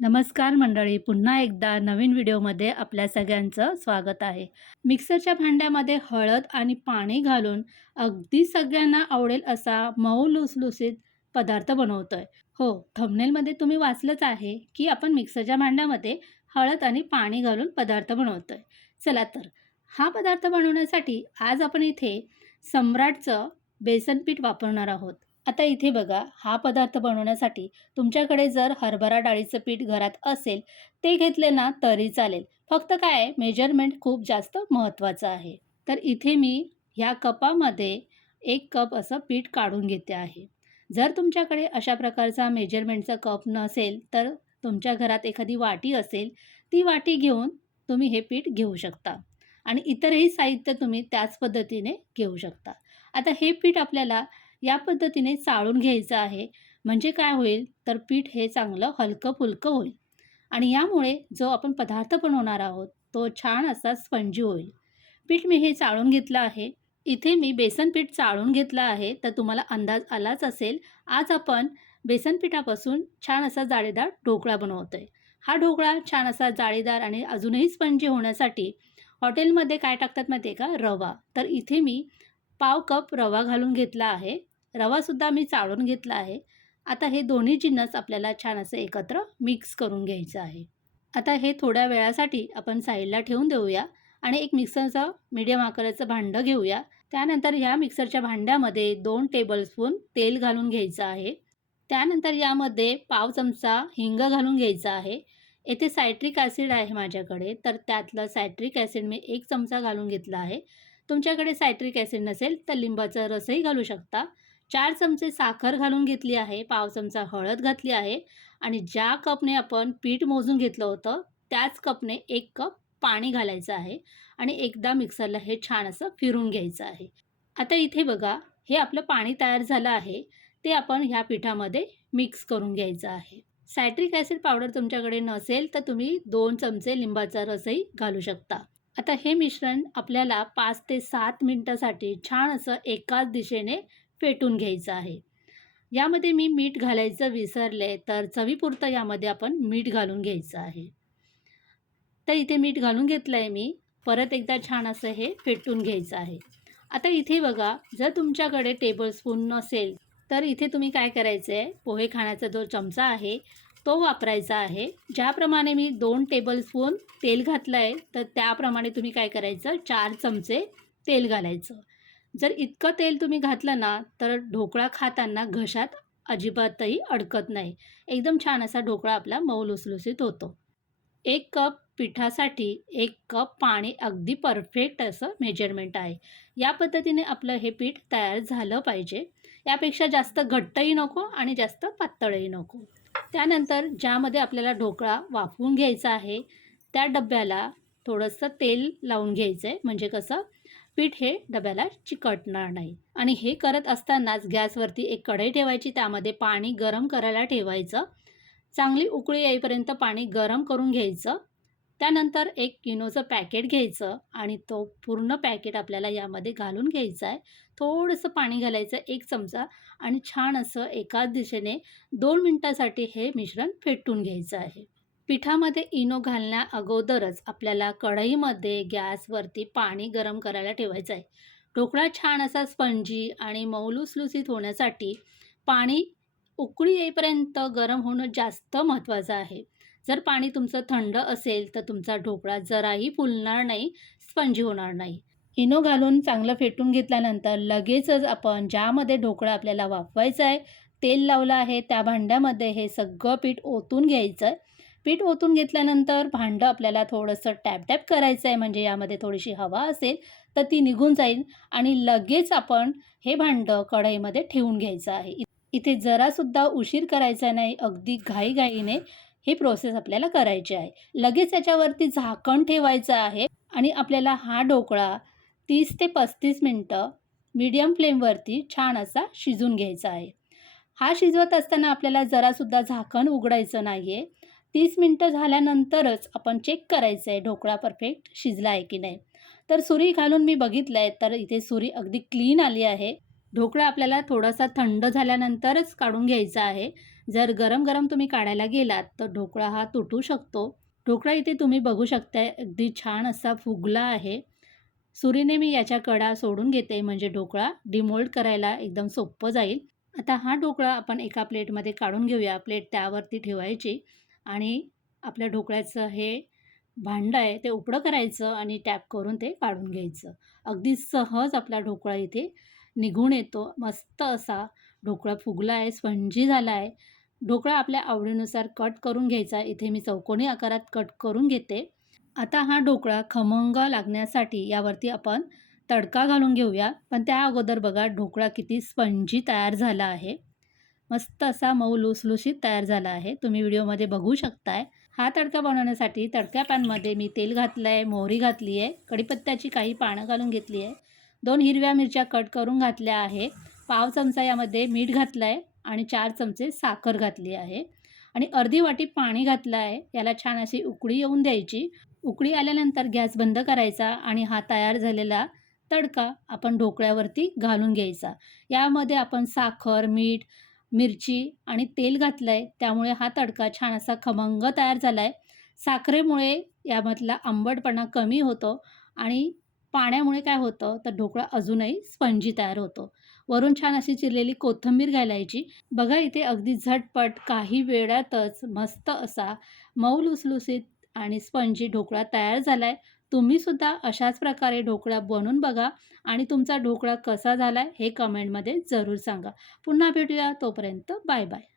नमस्कार मंडळी पुन्हा एकदा नवीन व्हिडिओमध्ये आपल्या सगळ्यांचं स्वागत आहे. मिक्सरच्या भांड्यामध्ये हळद आणि पाणी घालून अगदी सगळ्यांना आवडेल असा मऊ लुसलुसीत पदार्थ बनवतोय. हो थंबनेलमध्ये तुम्ही वाचलंच आहे की आपण मिक्सरच्या भांड्यामध्ये हळद आणि पाणी घालून पदार्थ बनवतोय. चला तर हा पदार्थ बनवण्यासाठी आज आपण इथे सम्राटचं बेसन पीठ वापरणार आहोत. आता इथे बघा हा पदार्थ बनवण्यासाठी तुमच्याकडे जर हरभरा डाळीचं पीठ घरात असेल ते घेतले ना तरी चालेल. फक्त काय मेजरमेंट खूप जास्त महत्त्वाचं आहे. तर इथे मी ह्या कपामध्ये एक कप असं पीठ काढून घेते आहे. जर तुमच्याकडे अशा प्रकारचा मेजरमेंटचा कप नसेल तर तुमच्या घरात एखादी वाटी असेल ती वाटी घेऊन तुम्ही हे पीठ घेऊ शकता. आणि इतरही साहित्य तुम्ही त्याच पद्धतीने घेऊ शकता. आता हे पीठ आपल्याला या पद्धतीने चाळून घ्यायचं आहे. म्हणजे काय होईल? तर पीठ हे चांगलं हलकं फुलकं होईल. आणि यामुळे जो आपण पदार्थ बनवणार आहोत तो छान असा स्पंजी होईल. पीठ मी हे चाळून घेतलं आहे. इथे मी बेसन पीठ चाळून घेतलं आहे. तर तुम्हाला अंदाज आलाच असेल. आज आपण बेसन पिठापासून छान असा जाळीदार ढोकळा बनवतो आहे हा ढोकळा छान असा जाळीदार आणि अजूनही स्पंजी होण्यासाठी हॉटेलमध्ये काय टाकतात माहिती आहे का? रवा. तर इथे मी पाव कप रवा घालून घेतला आहे. रवासुद्धा मी चाळून घेतला आहे. आता हे दोन्ही जिन्नस आपल्याला छान असं एकत्र मिक्स करून घ्यायचं आहे. आता हे थोड्या वेळासाठी आपण साईडला ठेवून देऊया आणि एक मिक्सरचं मीडियम आकाराचं भांडं घेऊया. त्यानंतर ह्या मिक्सरच्या भांड्यामध्ये दोन टेबलस्पून तेल घालून घ्यायचं आहे. त्यानंतर यामध्ये पाव चमचा हिंग घालून घ्यायचा आहे. येथे सायट्रिक ॲसिड आहे माझ्याकडे तर त्यातलं सायट्रिक ॲसिड मी एक चमचा घालून घेतला आहे. तुमच्याकडे सायट्रिक ॲसिड नसेल तर लिंबाचा रसही घालू शकता. चार चमचे साखर घालून घेतली आहे पाव चमचा हळद घातली आहे आणि ज्या कपने आपण पीठ मोजून घेतलं होतं त्याच कपने एक कप पाणी घालायचं आहे आणि एकदा मिक्सरला हे छान असं फिरून घ्यायचं आहे. आता इथे बघा हे आपलं पाणी तयार झालं आहे ते आपण ह्या पिठामध्ये मिक्स करून घ्यायचं आहे. सायट्रिक ॲसिड पावडर तुमच्याकडे नसेल तर तुम्ही दोन चमचे लिंबाचा रसही घालू शकता. आता हे मिश्रण आपल्याला पाच ते सात मिनटासाठी छान असं एकाच दिशेने फेटून घ्यायचं आहे. यामध्ये मी मीठ घालायचं विसरले तर चवीपुरतं यामध्ये आपण मीठ घालून घ्यायचं आहे. तर इथे मीठ घालून घेतलं आहे मी. परत एकदा छान असं हे फेटून घ्यायचं आहे. आता इथे बघा जर तुमच्याकडे टेबलस्पून नसेल तर इथे तुम्ही काय करायचं आहे पोहे खाण्याचा जो चमचा आहे तो वापरायचा आहे. ज्याप्रमाणे मी दोन टेबलस्पून तेल घातलं आहे तर त्याप्रमाणे तुम्ही काय करायचं? चार चमचे तेल घालायचं. जर इतकं तेल तुम्ही घातलं ना तर ढोकळा खाताना घशात अजिबातही अडकत नाही. एकदम छान असा ढोकळा आपला मऊ लुसलुसीत होतो. एक कप पिठासाठी एक कप पाणी अगदी परफेक्ट असं मेजरमेंट आहे. या पद्धतीने आपलं हे पीठ तयार झालं पाहिजे. यापेक्षा जास्त घट्टही नको आणि जास्त पातळही नको. त्यानंतर ज्यामध्ये आपल्याला ढोकळा वाफवून घ्यायचा आहे त्या डब्याला थोडंसं तेल लावून घ्यायचं आहे म्हणजे कसं? पीठ हे डब्याला चिकटणार नाही. आणि हे करत असतानाच गॅसवरती एक कढई ठेवायची त्यामध्ये पाणी गरम करायला ठेवायचं. चांगली उकळी येईपर्यंत पाणी गरम करून घ्यायचं. त्यानंतर एक किनोचं पॅकेट घ्यायचं आणि तो पूर्ण पॅकेट आपल्याला यामध्ये घालून घ्यायचं आहे. थोडंसं पाणी घालायचं एक चमचा आणि छान असं एकाच दिशेने दोन मिनटासाठी हे मिश्रण फेटून घ्यायचं आहे. पिठामध्ये इनो घालण्या अगोदरच आपल्याला कढईमध्ये गॅसवरती पाणी गरम करायला ठेवायचं आहे. ढोकळा छान असा स्पंजी आणि मौलुसलुसीत होण्यासाठी पाणी उकळी येईपर्यंत गरम होणं जास्त महत्त्वाचं आहे. जर पाणी तुमचं थंड असेल तर तुमचा ढोकळा जराही फुलणार नाही स्पंजी होणार नाही. इनो घालून चांगलं फेटून घेतल्यानंतर लगेचच आपण ज्यामध्ये ढोकळा आपल्याला वाफवायचा आहे तेल लावलं आहे त्या भांड्यामध्ये हे सगळं पीठ ओतून घ्यायचं आहे पीठ ओतून घेतल्यानंतर भांडं आपल्याला थोडंसं टॅप टॅप करायचं आहे म्हणजे यामध्ये थोडीशी हवा असेल तर ती निघून जाईल आणि लगेच आपण हे भांडं कढईमध्ये ठेवून घ्यायचं आहे. इथे जरासुद्धा उशीर करायचा नाही अगदी घाईघाईने ही प्रोसेस आपल्याला करायची आहे. लगेच याच्यावरती झाकण ठेवायचं आहे आणि आपल्याला हा ढोकळा तीस ते पस्तीस मिनटं मीडियम फ्लेमवरती छान असा शिजून घ्यायचा आहे. हा शिजवत असताना आपल्याला जरासुद्धा झाकण उघडायचं नाही आहे तीस मिनटं झाल्यानंतरच आपण चेक करायचं आहे ढोकळा परफेक्ट शिजला आहे की नाही. तर सुरी घालून मी बघितलं आहे तर इथे सुरी अगदी क्लीन आली आहे. ढोकळा आपल्याला थोडासा थंड झाल्यानंतरच काढून घ्यायचा आहे. जर गरम गरम तुम्ही काढायला गेलात तर ढोकळा हा तुटू शकतो. ढोकळा इथे तुम्ही बघू शकताय अगदी छान असा फुगला आहे. सुरीने मी याच्या कडा सोडून घेते म्हणजे ढोकळा डिमोल्ड करायला एकदम सोपं जाईल. आता हा ढोकळा आपण एका प्लेटमध्ये काढून घेऊया. प्लेट त्यावरती ठेवायची आणि आपल्या ढोकळ्याचं हे भांडं आहे ते उपडं करायचं आणि टॅप करून ते काढून घ्यायचं. अगदी सहज आपला ढोकळा इथे निघून येतो. मस्त असा ढोकळा फुगला आहे स्पंजी झाला आहे. ढोकळा आपल्या आवडीनुसार कट करून घ्यायचा. इथे मी चौकोनी आकारात कट करून घेते. आता हा ढोकळा खमंग लागण्यासाठी यावरती आपण तडका घालून घेऊया. पण त्या अगोदर बघा ढोकळा किती स्पंजी तयार झाला आहे. मस्त असा मऊ लुसलुशीत तयार झाला आहे. तुम्ही व्हिडिओमध्ये बघू शकताय. हा तडका बनवण्यासाठी तडक्या पॅनमध्ये मी तेल घातलं आहे मोहरी घातली आहे कढीपत्त्याची काही पानं घालून घेतली आहे दोन हिरव्या मिरच्या कट करून घातल्या आहे. पाव चमचा यामध्ये मीठ घातलं आहे आणि चार चमचे साखर घातली आहे. आणि अर्धी वाटी पाणी घातलं आहे. याला छान अशी उकळी येऊन द्यायची. उकळी आल्यानंतर गॅस बंद करायचा आणि हा तयार झालेला तडका आपण ढोकळ्यावरती घालून घ्यायचा. यामध्ये आपण साखर मीठ मिरची आणि तेल घातलं आहे त्यामुळे हा तडका छान असा खमंग तयार झाला आहे साखरेमुळे यामधला आंबटपणा कमी होतो आणि पाण्यामुळे काय होतं? तर ढोकळा अजूनही स्पंजी तयार होतो. वरून छान अशी चिरलेली कोथिंबीर घालायची. बघा इथे अगदी झटपट काही वेळातच मस्त असा मऊ लुसलुसीत आणि स्पंजी ढोकळा तयार झाला आहे तुम्हीसुद्धा अशाच प्रकारे ढोकळा बनवून बघा आणि तुमचा ढोकळा कसा झाला आहे हे कमेंटमध्ये जरूर सांगा. पुन्हा भेटूया. तोपर्यंत बाय बाय.